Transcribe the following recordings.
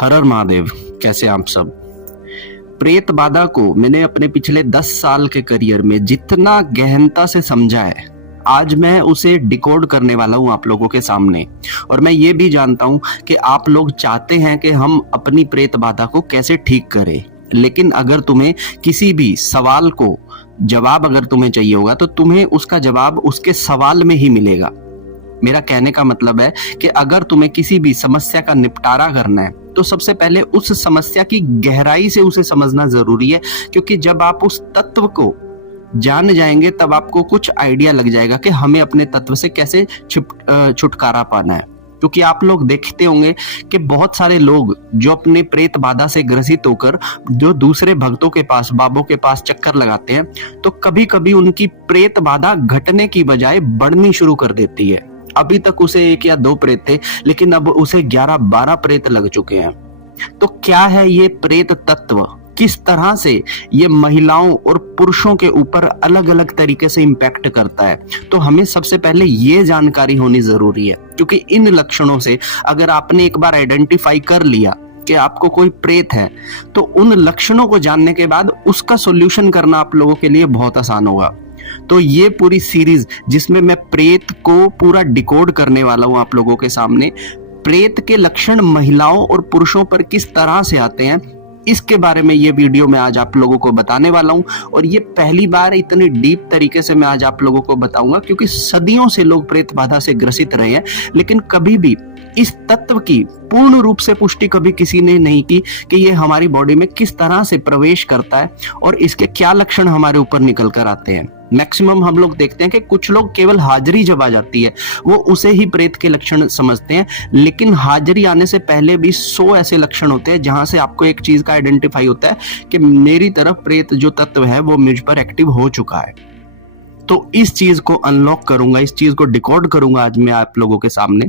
हर हर महादेव। कैसे आप सब। प्रेत बाधा को मैंने अपने पिछले 10 साल के करियर में जितना गहनता से समझा है, आज मैं उसे डिकोड करने वाला हूं आप लोगों के सामने। और मैं ये भी जानता हूं कि आप लोग चाहते हैं कि हम अपनी प्रेत बाधा को कैसे ठीक करें, लेकिन अगर तुम्हें किसी भी सवाल को जवाब अगर तुम्हें चाहिए होगा तो तुम्हें उसका जवाब उसके सवाल में ही मिलेगा। मेरा कहने का मतलब है कि अगर तुम्हें किसी भी समस्या का निपटारा करना है तो सबसे पहले उस समस्या की गहराई से उसे समझना जरूरी है, क्योंकि जब आप उस तत्व को जान जाएंगे तब आपको कुछ आइडिया लग जाएगा कि हमें अपने तत्व से कैसे छुटकारा पाना है। क्योंकि आप लोग देखते होंगे कि बहुत सारे लोग जो अपने प्रेत बाधा से ग्रसित होकर जो दूसरे भक्तों के पास, बाबों के पास चक्कर लगाते हैं, तो कभी कभी उनकी प्रेत बाधा घटने की बजाय बढ़नी शुरू कर देती है। अभी तक उसे 1 या 2 प्रेत थे, लेकिन अब उसे 11-12 प्रेत लग चुके हैं। तो क्या है ये प्रेत तत्व, किस तरह से ये महिलाओं और पुरुषों के ऊपर अलग अलग तरीके से इंपैक्ट करता है, तो हमें सबसे पहले ये जानकारी होनी जरूरी है। क्योंकि इन लक्षणों से अगर आपने एक बार आइडेंटिफाई कर लिया कि आपको कोई प्रेत है, तो उन लक्षणों को जानने के बाद उसका सॉल्यूशन करना आप लोगों के लिए बहुत आसान होगा। तो ये पूरी सीरीज जिसमें मैं प्रेत को पूरा डिकोड करने वाला हूं आप लोगों के सामने, प्रेत के लक्षण महिलाओं और पुरुषों पर किस तरह से आते हैं, इसके बारे में ये वीडियो मैं आज आप लोगों को बताने वाला हूं। और ये पहली बार इतने डीप तरीके से मैं आज आप लोगों को बताऊंगा, क्योंकि सदियों से लोग प्रेत बाधा से ग्रसित रहे हैं, लेकिन कभी भी इस तत्व की पूर्ण रूप से पुष्टि कभी किसी ने नहीं की कि ये हमारी बॉडी में किस तरह से प्रवेश करता है और इसके क्या लक्षण हमारे ऊपर निकल कर आते हैं। मैक्सिमम हम लोग देखते हैं कि कुछ लोग केवल हाजिरी जब आ जाती है वो उसे ही प्रेत के लक्षण समझते हैं, लेकिन हाजिरी आने से पहले भी 100 ऐसे लक्षण होते हैं जहां से आपको एक चीज का आइडेंटिफाई होता है कि मेरी तरफ प्रेत जो तत्व है वो मुझ पर एक्टिव हो चुका है। तो इस चीज को अनलॉक करूंगा, इस चीज को डिकोड करूंगा आज मैं आप लोगों के सामने।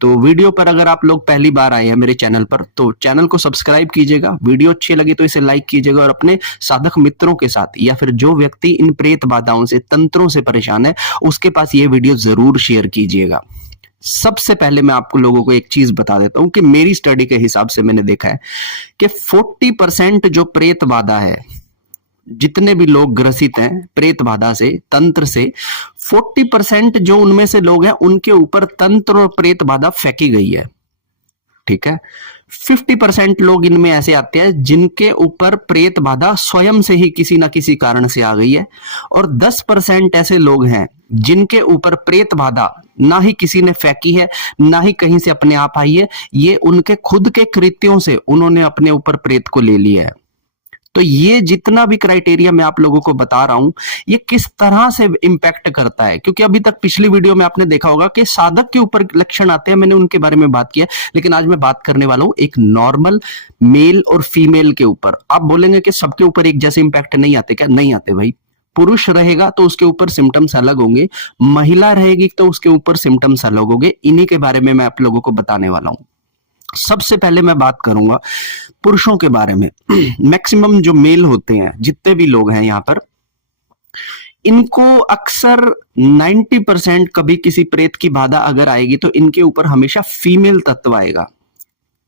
तो वीडियो पर अगर आप लोग पहली बार आए हैं मेरे चैनल पर, तो चैनल को सब्सक्राइब कीजिएगा, वीडियो अच्छी लगी तो इसे लाइक कीजिएगा, और अपने साधक मित्रों के साथ या फिर जो व्यक्ति इन प्रेत बाधाओं से, तंत्रों से परेशान है, उसके पास ये वीडियो जरूर शेयर कीजिएगा। सबसे पहले मैं आपको लोगों को एक चीज बता देता हूं कि मेरी स्टडी के हिसाब से मैंने देखा है कि 40% जो प्रेत बाधा है, जितने भी लोग ग्रसित हैं प्रेत बाधा से, तंत्र से, 40% जो उनमें से लोग हैं उनके ऊपर तंत्र और प्रेत बाधा फेंकी गई है। ठीक है, 50% लोग इनमें ऐसे आते हैं जिनके ऊपर प्रेत बाधा स्वयं से ही किसी ना किसी कारण से आ गई है, और 10% ऐसे लोग हैं जिनके ऊपर प्रेत बाधा ना ही किसी ने फेंकी है, ना ही कहीं से अपने आप आई है, ये उनके खुद के कृत्यों से उन्होंने अपने ऊपर प्रेत को ले लिया है। तो ये जितना भी क्राइटेरिया मैं आप लोगों को बता रहा हूं, ये किस तरह से इंपैक्ट करता है, क्योंकि अभी तक पिछली वीडियो में आपने देखा होगा कि साधक के ऊपर लक्षण आते हैं, मैंने उनके बारे में बात किया, लेकिन आज मैं बात करने वाला हूं एक नॉर्मल मेल और फीमेल के ऊपर। आप बोलेंगे कि सबके ऊपर एक जैसे इंपैक्ट नहीं आते, क्या नहीं आते भाई। पुरुष रहेगा तो उसके ऊपर सिम्टम्स अलग होंगे, महिला रहेगी तो उसके ऊपर सिम्टम्स अलग होंगे। इन्हीं के बारे में मैं आप लोगों को बताने वाला हूं। सबसे पहले मैं बात करूंगा पुरुषों के बारे में। मैक्सिमम जो मेल होते हैं, जितने भी लोग हैं यहाँ पर, इनको अक्सर 90% कभी किसी प्रेत की बाधा अगर आएगी तो इनके ऊपर हमेशा फीमेल तत्व आएगा,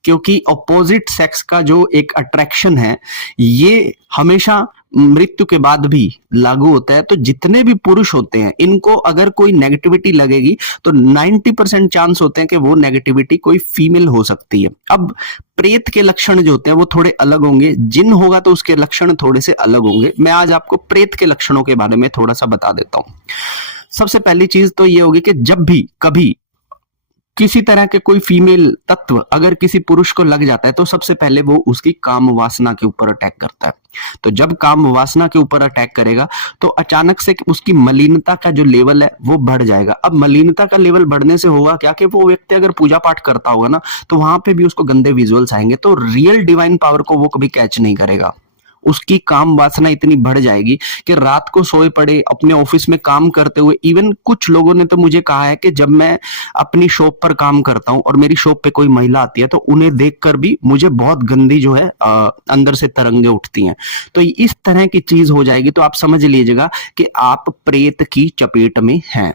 क्योंकि ऑपोजिट सेक्स का जो एक अट्रैक्शन है ये हमेशा मृत्यु के बाद भी लागू होता है। तो जितने भी पुरुष होते हैं इनको अगर कोई नेगेटिविटी लगेगी तो 90% चांस होते हैं कि वो नेगेटिविटी कोई फीमेल हो सकती है। अब प्रेत के लक्षण जो होते हैं वो थोड़े अलग होंगे, जिन होगा तो उसके लक्षण थोड़े से अलग होंगे। मैं आज आपको प्रेत के लक्षणों के बारे में थोड़ा सा बता देता हूं। सबसे पहली चीज तो ये होगी कि जब भी कभी किसी तरह के कोई फीमेल तत्व अगर किसी पुरुष को लग जाता है तो सबसे पहले वो उसकी काम वासना के ऊपर अटैक करता है। तो जब काम वासना के ऊपर अटैक करेगा तो अचानक से उसकी मलिनता का जो लेवल है वो बढ़ जाएगा। अब मलिनता का लेवल बढ़ने से होगा क्या कि वो व्यक्ति अगर पूजा पाठ करता होगा ना तो वहां पे भी उसको गंदे विजुअल्स आएंगे, तो रियल डिवाइन पावर को वो कभी कैच नहीं करेगा। उसकी काम वासना इतनी बढ़ जाएगी कि रात को सोए पड़े अपने ऑफिस में काम करते हुए, इवन कुछ लोगों ने तो मुझे कहा है कि जब मैं अपनी शॉप पर काम करता हूं और मेरी शॉप पे कोई महिला आती है तो उन्हें देखकर भी मुझे बहुत गंदी जो है अंदर से तरंगे उठती हैं। तो इस तरह की चीज हो जाएगी तो आप समझ लीजिएगा कि आप प्रेत की चपेट में हैं।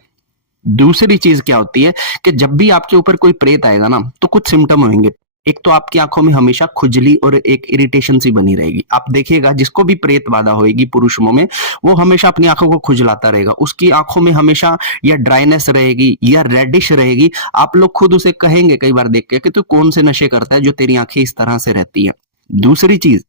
दूसरी चीज क्या होती है कि जब भी आपके ऊपर कोई प्रेत आएगा ना तो कुछ सिम्टम होंगे। एक तो आपकी आंखों में हमेशा खुजली और एक इरिटेशन सी बनी रहेगी। आप देखिएगा जिसको भी प्रेत बाधा होगी पुरुषों में, वो हमेशा अपनी आंखों को खुजलाता रहेगा, उसकी आंखों में हमेशा या ड्राइनेस रहेगी या रेडिश रहेगी। आप लोग खुद उसे कहेंगे कई बार देख के कि तू कौन से नशे करता है जो तेरी आंखें इस तरह से रहती है। दूसरी चीज,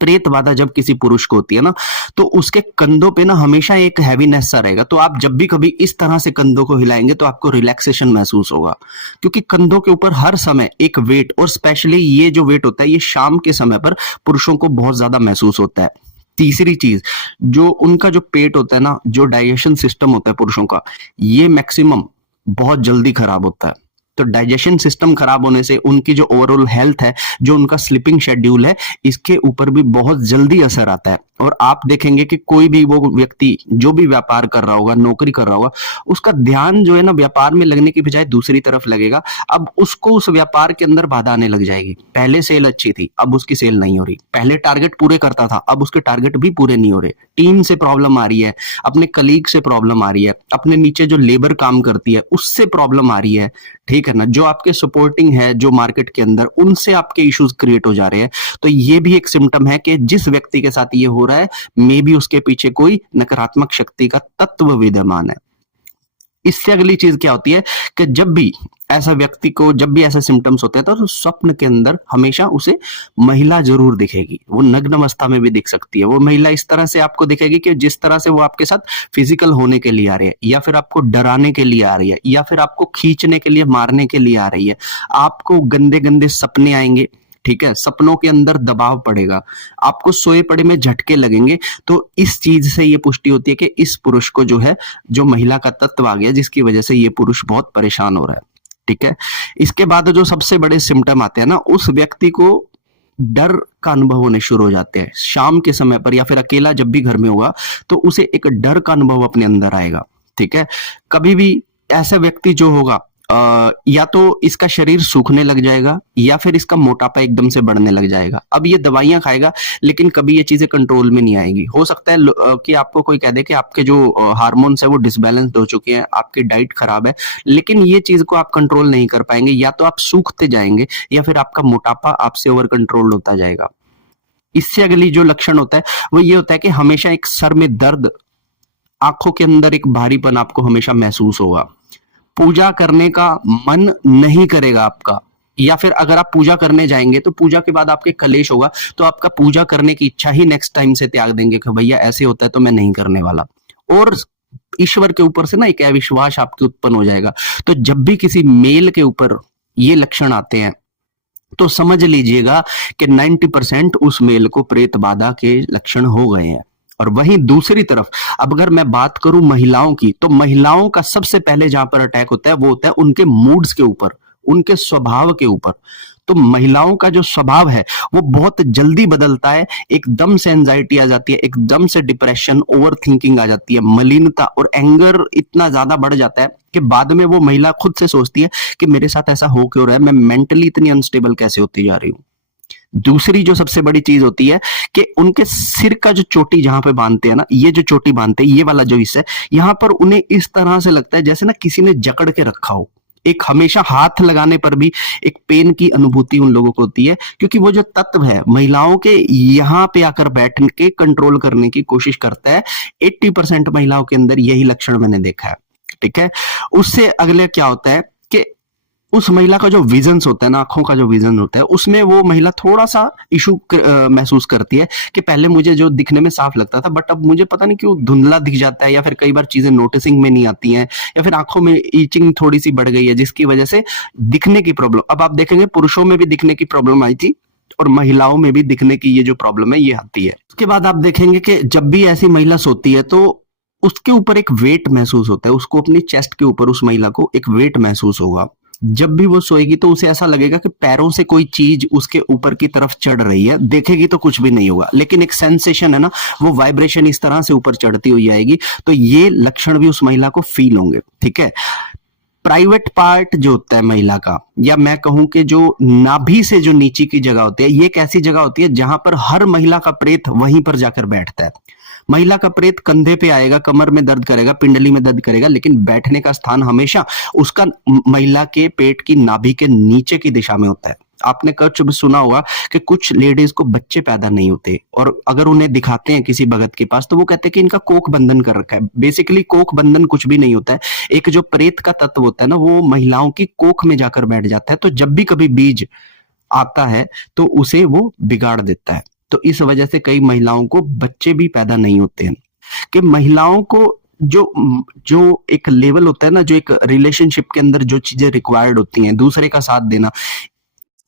प्रेत बाधा जब किसी पुरुष को होती है ना, तो उसके कंधों पे ना हमेशा एक हैवीनेस सा रहेगा। तो आप जब भी कभी इस तरह से कंधों को हिलाएंगे तो आपको रिलैक्सेशन महसूस होगा, क्योंकि कंधों के ऊपर हर समय एक वेट, और स्पेशली ये जो वेट होता है ये शाम के समय पर पुरुषों को बहुत ज्यादा महसूस होता है। तीसरी चीज, जो उनका जो पेट होता है ना, जो डाइजेशन सिस्टम होता है पुरुषों का, ये मैक्सिमम बहुत जल्दी खराब होता है। तो डाइजेशन सिस्टम खराब होने से उनकी जो ओवरऑल हेल्थ है, जो उनका स्लीपिंग शेड्यूल है, इसके ऊपर भी बहुत जल्दी असर आता है। और आप देखेंगे कि कोई भी वो व्यक्ति जो भी व्यापार कर रहा होगा, नौकरी कर रहा होगा, उसका ध्यान जो है ना व्यापार में लगने की बजाय दूसरी तरफ लगेगा। अब उसको उस व्यापार के अंदर बाधा आने लग जाएगी। पहले सेल अच्छी थी, अब उसकी सेल नहीं हो रही। पहले टारगेट पूरे करता था, अब उसके टारगेट भी पूरे नहीं हो रहे। टीम से प्रॉब्लम आ रही है, अपने कलीग से प्रॉब्लम आ रही है, अपने नीचे जो लेबर काम करती है उससे प्रॉब्लम आ रही है, ठीक है ना, जो आपके सपोर्टिंग है जो मार्केट के अंदर, उनसे आपके इश्यूज क्रिएट हो जा रहे हैं। तो ये भी एक सिम्टम है कि जिस व्यक्ति के साथ ये हो रहा है, मे बी उसके पीछे कोई नकारात्मक शक्ति का तत्व विद्यमान है। इससे अगली चीज क्या होती है कि जब भी ऐसा व्यक्ति को, जब भी ऐसे सिम्टम्स होते हैं तो स्वप्न के अंदर हमेशा उसे महिला जरूर दिखेगी। वो नग्न अवस्था में भी दिख सकती है। वो महिला इस तरह से आपको दिखेगी कि जिस तरह से वो आपके साथ फिजिकल होने के लिए आ रही है, या फिर आपको डराने के लिए आ रही है, या फिर आपको खींचने के लिए, मारने के लिए आ रही है। आपको गंदे गंदे सपने आएंगे, ठीक है, सपनों के अंदर दबाव पड़ेगा, आपको सोए पड़े में झटके लगेंगे। तो इस चीज से ये पुष्टि होती है कि इस पुरुष को जो है, जो महिला का तत्व आ गया, जिसकी वजह से ये पुरुष बहुत परेशान हो रहा है, ठीक है। इसके बाद जो सबसे बड़े सिम्टम आते हैं ना, उस व्यक्ति को डर का अनुभव होने शुरू हो जाते हैं। शाम के समय पर या फिर अकेला जब भी घर में होगा तो उसे एक डर का अनुभव अपने अंदर आएगा, ठीक है। कभी भी ऐसा व्यक्ति जो होगा, या तो इसका शरीर सूखने लग जाएगा, या फिर इसका मोटापा एकदम से बढ़ने लग जाएगा। अब ये दवाइयां खाएगा लेकिन कभी ये चीजें कंट्रोल में नहीं आएगी। हो सकता है कि आपको कोई कह दे कि आपके जो हार्मोन्स है वो डिसबैलेंस्ड हो चुके हैं, आपकी डाइट खराब है, लेकिन ये चीज को आप कंट्रोल नहीं कर पाएंगे। या तो आप सूखते जाएंगे, या फिर आपका मोटापा आपसे ओवर कंट्रोल होता जाएगा। इससे अगली जो लक्षण होता है वो ये होता है कि हमेशा एक सर में दर्द, आंखों के अंदर एक भारीपन आपको हमेशा महसूस होगा। पूजा करने का मन नहीं करेगा आपका, या फिर अगर आप पूजा करने जाएंगे तो पूजा के बाद आपके कलेश होगा, तो आपका पूजा करने की इच्छा ही नेक्स्ट टाइम से त्याग देंगे कि भैया ऐसे होता है तो मैं नहीं करने वाला। और ईश्वर के ऊपर से ना एक अविश्वास आपके उत्पन्न हो जाएगा। तो जब भी किसी मेल के ऊपर ये लक्षण आते हैं तो समझ लीजिएगा कि 90% उस मेल को प्रेत बाधा के लक्षण हो गए हैं। और वहीं दूसरी तरफ अब अगर मैं बात करूं महिलाओं की, तो महिलाओं का सबसे पहले जहां पर अटैक होता है वो होता है उनके मूड्स के ऊपर, उनके स्वभाव के ऊपर। तो महिलाओं का जो स्वभाव है वो बहुत जल्दी बदलता है। एकदम से एंजाइटी आ जाती है, एकदम से डिप्रेशन, ओवर थिंकिंग आ जाती है, मलिनता और एंगर इतना ज्यादा बढ़ जाता है कि बाद में वो महिला खुद से सोचती है कि मेरे साथ ऐसा हो क्यों रहा है, मैं मेंटली इतनी अनस्टेबल कैसे होती जा रही हूँ। दूसरी जो सबसे बड़ी चीज होती है कि उनके सिर का जो चोटी जहां पे बांधते हैं ना, ये जो चोटी बांधते हैं, ये वाला जो हिस्सा है, यहां पर उन्हें इस तरह से लगता है जैसे ना किसी ने जकड़ के रखा हो। एक हमेशा हाथ लगाने पर भी एक पेन की अनुभूति उन लोगों को होती है, क्योंकि वो जो तत्व है महिलाओं के यहाँ पे आकर बैठ के कंट्रोल करने की कोशिश करता है। 80% महिलाओं के अंदर यही लक्षण मैंने देखा है, ठीक है। उससे अगले क्या होता है कि उस महिला का जो विजन होता है ना, आंखों का जो विजन होता है, उसमें वो महिला थोड़ा सा इशू महसूस करती है कि पहले मुझे जो दिखने में साफ लगता था, बट अब मुझे पता नहीं क्यों धुंधला दिख जाता है, या फिर कई बार चीजें नोटिसिंग में नहीं आती हैं, या फिर आंखों में ईचिंग थोड़ी सी बढ़ गई है, जिसकी वजह से दिखने की प्रॉब्लम। अब आप देखेंगे पुरुषों में भी दिखने की प्रॉब्लम आई थी और महिलाओं में भी दिखने की ये जो प्रॉब्लम है ये आती है। उसके बाद आप देखेंगे कि जब भी ऐसी महिला सोती है तो उसके ऊपर एक वेट महसूस होता है, उसको अपनी चेस्ट के ऊपर, उस महिला को एक वेट महसूस होगा। जब भी वो सोएगी तो उसे ऐसा लगेगा कि पैरों से कोई चीज उसके ऊपर की तरफ चढ़ रही है। देखेगी तो कुछ भी नहीं होगा, लेकिन एक सेंसेशन है ना, वो वाइब्रेशन इस तरह से ऊपर चढ़ती हुई आएगी। तो ये लक्षण भी उस महिला को फील होंगे, ठीक है। प्राइवेट पार्ट जो होता है महिला का, या मैं कहूं कि जो नाभि से जो नीचे की जगह होती है, ये एक ऐसी जगह होती है जहां पर हर महिला का प्रेत वहीं पर जाकर बैठता है। महिला का प्रेत कंधे पे आएगा, कमर में दर्द करेगा, पिंडली में दर्द करेगा, लेकिन बैठने का स्थान हमेशा उसका महिला के पेट की नाभि के नीचे की दिशा में होता है। आपने कभी सुना होगा कि कुछ लेडीज को बच्चे पैदा नहीं होते, और अगर उन्हें दिखाते हैं किसी भगत के पास तो वो कहते हैं कि इनका कोख बंधन कर रखा है। बेसिकली कोख बंधन कुछ भी नहीं होता है। एक जो प्रेत का तत्व होता है ना, वो महिलाओं की कोख में जाकर बैठ जाता है, तो जब भी कभी बीज आता है तो उसे वो बिगाड़ देता है। तो इस वजह से कई महिलाओं को बच्चे भी पैदा नहीं होते हैं। कि महिलाओं को जो जो एक लेवल होता है ना, जो एक रिलेशनशिप के अंदर जो चीजें रिक्वायर्ड होती हैं, दूसरे का साथ देना,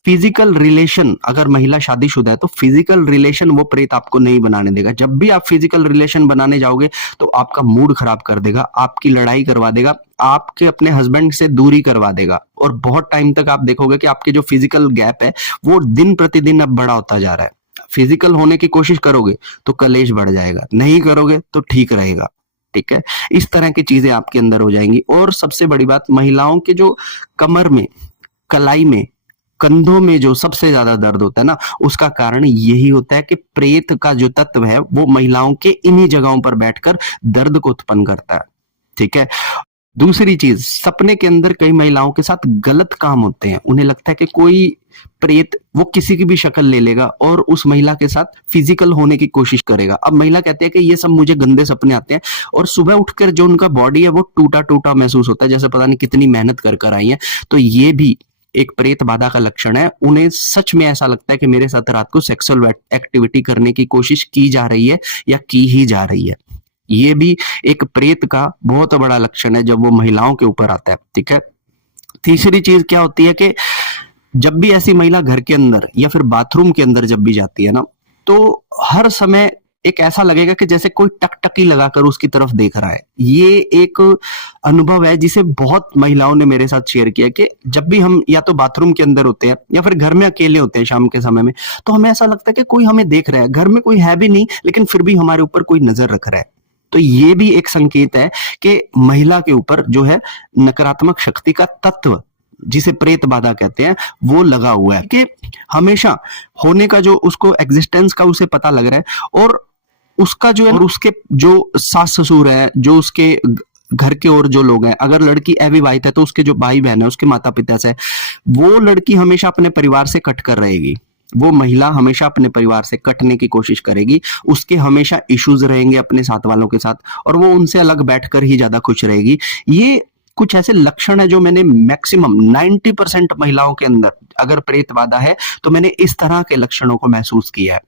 फिजिकल रिलेशन, अगर महिला शादीशुदा है तो फिजिकल रिलेशन वो प्रेत आपको नहीं बनाने देगा। जब भी आप फिजिकल रिलेशन बनाने जाओगे तो आपका मूड खराब कर देगा, आपकी लड़ाई करवा देगा, आपके अपने हस्बैंड से दूरी करवा देगा, और बहुत टाइम तक आप देखोगे कि आपके जो फिजिकल गैप है वो दिन प्रतिदिन अब बड़ा होता जा रहा है। फिजिकल होने की कोशिश करोगे तो कलेश बढ़ जाएगा, नहीं करोगे तो ठीक रहेगा। ठीक है, इस तरह की चीजें आपके अंदर हो जाएंगी। और सबसे बड़ी बात, महिलाओं के जो कमर में, कलाई में, कंधों में जो सबसे ज्यादा दर्द होता है ना, उसका कारण यही होता है कि प्रेत का जो तत्व है वो महिलाओं के इन्हीं जगहों पर बैठकर दर्द को उत्पन्न करता है। ठीक है, दूसरी चीज, सपने के अंदर कई महिलाओं के साथ गलत काम होते हैं। उन्हें लगता है कि कोई प्रेत वो किसी की भी शक्ल ले लेगा और उस महिला के साथ फिजिकल होने की कोशिश करेगा। अब महिला कहते हैं कि ये सब मुझे गंदे सपने आते हैं, और सुबह उठकर जो उनका बॉडी है वो टूटा टूटा महसूस होता है, जैसे पता नहीं कितनी मेहनत कर कर आई है। तो ये भी एक प्रेत बाधा का लक्षण है। उन्हें सच में ऐसा लगता है कि मेरे साथ रात को सेक्सुअल एक्टिविटी करने की कोशिश की जा रही है या की ही जा रही है। ये भी एक प्रेत का बहुत बड़ा लक्षण है जब वो महिलाओं के ऊपर आता है। ठीक है, तीसरी चीज क्या होती है कि जब भी ऐसी महिला घर के अंदर या फिर बाथरूम के अंदर जब भी जाती है ना, तो हर समय एक ऐसा लगेगा कि जैसे कोई टकटकी लगाकर उसकी तरफ देख रहा है। ये एक अनुभव है जिसे बहुत महिलाओं ने मेरे साथ शेयर किया कि जब भी हम या तो बाथरूम के अंदर होते हैं या फिर घर में अकेले होते हैं शाम के समय में, तो हमें ऐसा लगता है कि कोई हमें देख रहा है। घर में कोई है भी नहीं, लेकिन फिर भी हमारे ऊपर कोई नजर रख रहा है। तो ये भी एक संकेत है कि महिला के ऊपर जो है नकारात्मक शक्ति का तत्व, जिसे प्रेत बाधा कहते हैं, वो लगा हुआ है। कि हमेशा होने का जो उसको एग्जिस्टेंस का उसे पता लग रहा है, और उसका जो है, और उसके जो सास ससुर है, जो उसके घर के और जो लोग हैं, अगर लड़की अविवाहित है तो उसके जो भाई बहन है, उसके माता पिता से, वो लड़की हमेशा अपने परिवार से कट कर रहेगी। वो महिला हमेशा अपने परिवार से कटने की कोशिश करेगी। उसके हमेशा इश्यूज रहेंगे अपने साथ वालों के साथ, और वो उनसे अलग बैठकर ही ज्यादा खुश रहेगी। ये कुछ ऐसे लक्षण है जो मैंने मैक्सिमम 90% महिलाओं के अंदर, अगर प्रेत बाधा है तो मैंने इस तरह के लक्षणों को महसूस किया है।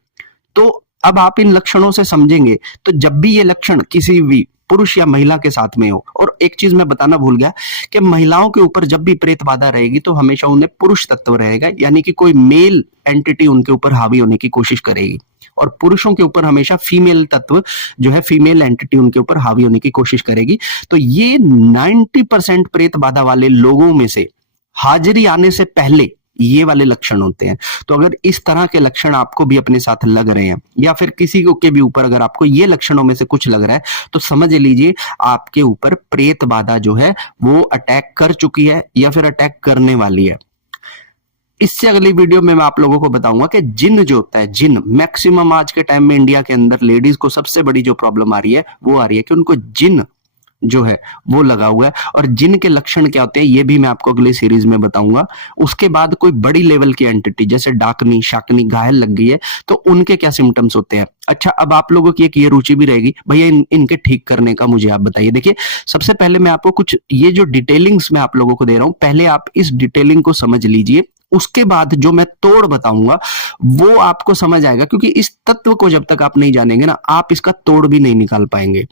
तो अब आप इन लक्षणों से समझेंगे तो जब भी ये लक्षण किसी भी पुरुष या महिला के साथ में हो, और एक चीज मैं बताना भूल गया कि महिलाओं के ऊपर जब भी प्रेत बाधा रहेगी तो हमेशा उन्हें पुरुष तत्व रहेगा, यानी कि कोई मेल एंटिटी उनके ऊपर हावी होने की कोशिश करेगी, और पुरुषों के ऊपर हमेशा फीमेल तत्व जो है, फीमेल एंटिटी उनके ऊपर हावी होने की कोशिश करेगी। तो ये 90% प्रेत बाधा वाले लोगों में से हाजिरी आने से पहले ये वाले लक्षण होते हैं। तो अगर इस तरह के लक्षण आपको भी अपने साथ लग रहे हैं, या फिर किसी को के भी ऊपर अगर आपको ये लक्षणों में से कुछ लग रहा है, तो समझ लीजिए आपके ऊपर प्रेत बाधा जो है वो अटैक कर चुकी है या फिर अटैक करने वाली है। इससे अगली वीडियो में मैं आप लोगों को बताऊंगा कि जिन जो होता है, जिन मैक्सिमम आज के टाइम में इंडिया के अंदर लेडीज को सबसे बड़ी जो प्रॉब्लम आ रही है वो आ रही है कि उनको जिन जो है वो लगा हुआ है, और जिन के लक्षण क्या होते हैं ये भी मैं आपको अगली सीरीज में बताऊंगा। उसके बाद कोई बड़ी लेवल की एंटिटी जैसे डाकनी शाकनी घायल लग गई है तो उनके क्या सिम्टम्स होते हैं। अच्छा, अब आप लोगों की एक ये रुचि भी रहेगी, भैया इनके ठीक करने का मुझे आप बताइए। देखिए, सबसे पहले मैं आपको कुछ ये जो डिटेलिंग्स मैं आप लोगों को दे रहा हूं, पहले आप इस डिटेलिंग को समझ लीजिए, उसके बाद जो मैं तोड़ बताऊंगा वो आपको समझ आएगा, क्योंकि इस तत्व को जब तक आप नहीं जानेंगे ना, आप इसका तोड़ भी नहीं निकाल पाएंगे।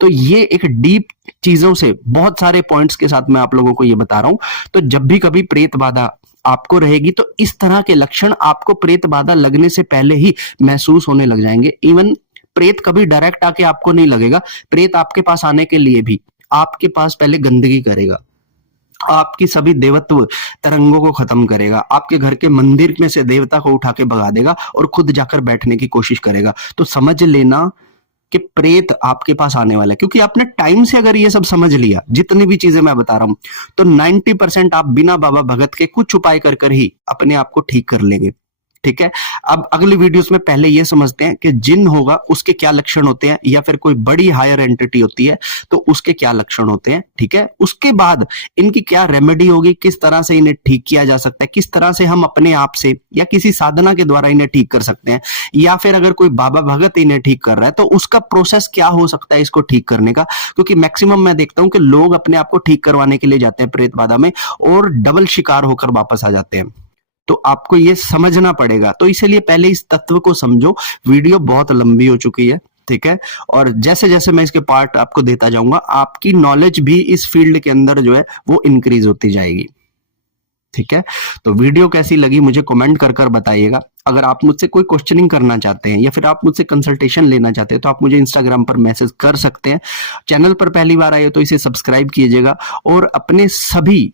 तो ये एक डीप चीजों से, बहुत सारे पॉइंट्स के साथ मैं आप लोगों को ये बता रहा हूं। तो जब भी कभी प्रेत बाधा आपको रहेगी तो इस तरह के लक्षण आपको प्रेत बाधा लगने से पहले ही महसूस होने लग जाएंगे। इवन प्रेत कभी डायरेक्ट आके आपको नहीं लगेगा, प्रेत आपके पास आने के लिए भी आपके पास पहले गंदगी करेगा, आपकी सभी देवत्व तरंगों को खत्म करेगा, आपके घर के मंदिर में से देवता को उठा के भगा देगा और खुद जाकर बैठने की कोशिश करेगा। तो समझ लेना कि प्रेत आपके पास आने वाला है, क्योंकि आपने टाइम से अगर ये सब समझ लिया, जितनी भी चीजें मैं बता रहा हूं, तो 90% आप बिना बाबा भगत के कुछ उपाय कर कर ही अपने आप को ठीक कर लेंगे। ठीक है। अब अगली वीडियोस में पहले ये समझते हैं कि जिन होगा उसके क्या लक्षण होते हैं, या फिर कोई बड़ी हायर एंटिटी होती है तो उसके क्या लक्षण होते हैं, ठीक है। उसके बाद इनकी क्या रेमेडी होगी, किस तरह से इन्हें ठीक किया जा सकता है, किस तरह से हम अपने आप से या किसी साधना के द्वारा इन्हें ठीक कर सकते हैं, या फिर अगर कोई बाबा भगत इन्हें ठीक कर रहा है तो उसका प्रोसेस क्या हो सकता है इसको ठीक करने का। क्योंकि मैक्सिमम मैं देखता हूं कि लोग अपने आप को ठीक करवाने के लिए जाते हैं प्रेत बाधा में और डबल शिकार होकर वापस आ जाते हैं। तो आपको ये समझना पड़ेगा, तो इसलिए पहले इस तत्व को समझो। वीडियो बहुत लंबी हो चुकी है, ठीक है, और जैसे जैसे मैं इसके पार्ट आपको देता जाऊंगा आपकी नॉलेज भी इस फील्ड के अंदर जो है वो इंक्रीज होती जाएगी, ठीक है। तो वीडियो कैसी लगी मुझे कमेंट कर कर बताइएगा। अगर आप मुझसे कोई क्वेश्चनिंग करना चाहते हैं या फिर आप मुझसे कंसल्टेशन लेना चाहते हैं तो आप मुझे इंस्टाग्राम पर मैसेज कर सकते हैं। चैनल पर पहली बार आए हो तो इसे सब्सक्राइब कीजिएगा और अपने सभी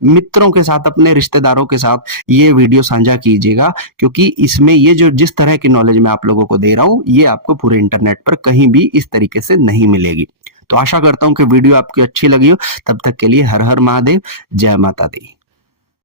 मित्रों के साथ, अपने रिश्तेदारों के साथ ये वीडियो साझा कीजिएगा, क्योंकि इसमें ये जो जिस तरह की नॉलेज मैं आप लोगों को दे रहा हूं ये आपको पूरे इंटरनेट पर कहीं भी इस तरीके से नहीं मिलेगी। तो आशा करता हूं कि वीडियो आपकी अच्छी लगी हो। तब तक के लिए हर हर महादेव, जय माता दी।